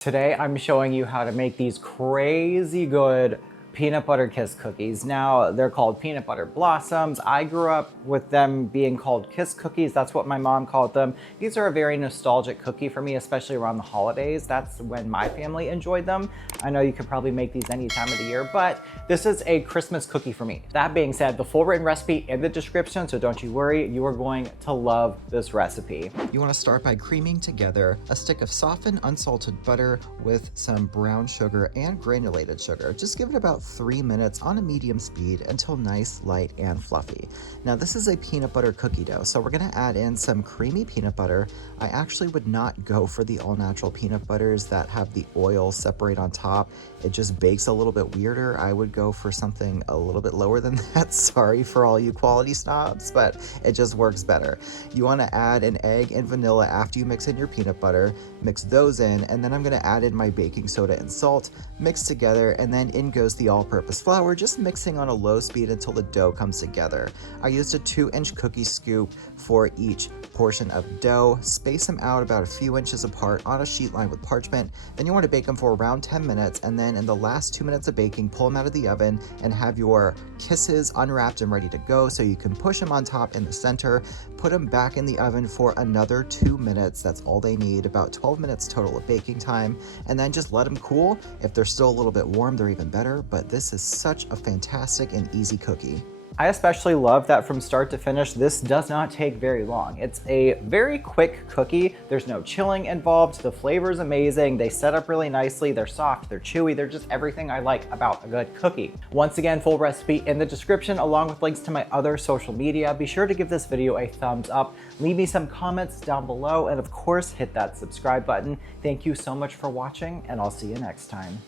Today I'm showing you how to make these crazy good peanut butter kiss cookies. Now they're called peanut butter blossoms. I grew up with them being called kiss cookies. That's what my mom called them. These are a very nostalgic cookie for me, especially around the holidays. That's when my family enjoyed them. I know you could probably make these any time of the year, but this is a Christmas cookie for me. That being said, the full written recipe in the description, so don't you worry, you are going to love this recipe. You want to start by creaming together a stick of softened unsalted butter with some brown sugar and granulated sugar. Just give it about 3 minutes on a medium speed until nice, light, and fluffy. Now this is a peanut butter cookie dough, so we're going to add in some creamy peanut butter. I actually would not go for the all-natural peanut butters that have the oil separate on top. It just bakes a little bit weirder. I would go for something a little bit lower than that. Sorry for all you quality snobs, but it just works better. You want to add an egg and vanilla after you mix in your peanut butter. Mix those in, and then I'm going to add in my baking soda and salt, mix together, and then in goes the all-purpose flour, just mixing on a low speed until the dough comes together. I used a 2-inch cookie scoop for each portion of dough. Space them out about a few inches apart on a sheet lined with parchment. Then you want to bake them for around 10 minutes, and then in the last 2 minutes of baking, pull them out of the oven and have your kisses unwrapped and ready to go, so you can push them on top in the center. Put them back in the oven for another 2 minutes. That's all they need, about 12 minutes total of baking time, and then just let them cool. If they're still a little bit warm, they're even better, but this is such a fantastic and easy cookie. I especially love that from start to finish, this does not take very long. It's a very quick cookie. There's no chilling involved. The flavor is amazing. They set up really nicely. They're soft, they're chewy. They're just everything I like about a good cookie. Once again, full recipe in the description, along with links to my other social media. Be sure to give this video a thumbs up. Leave me some comments down below, and of course, hit that subscribe button. Thank you so much for watching, and I'll see you next time.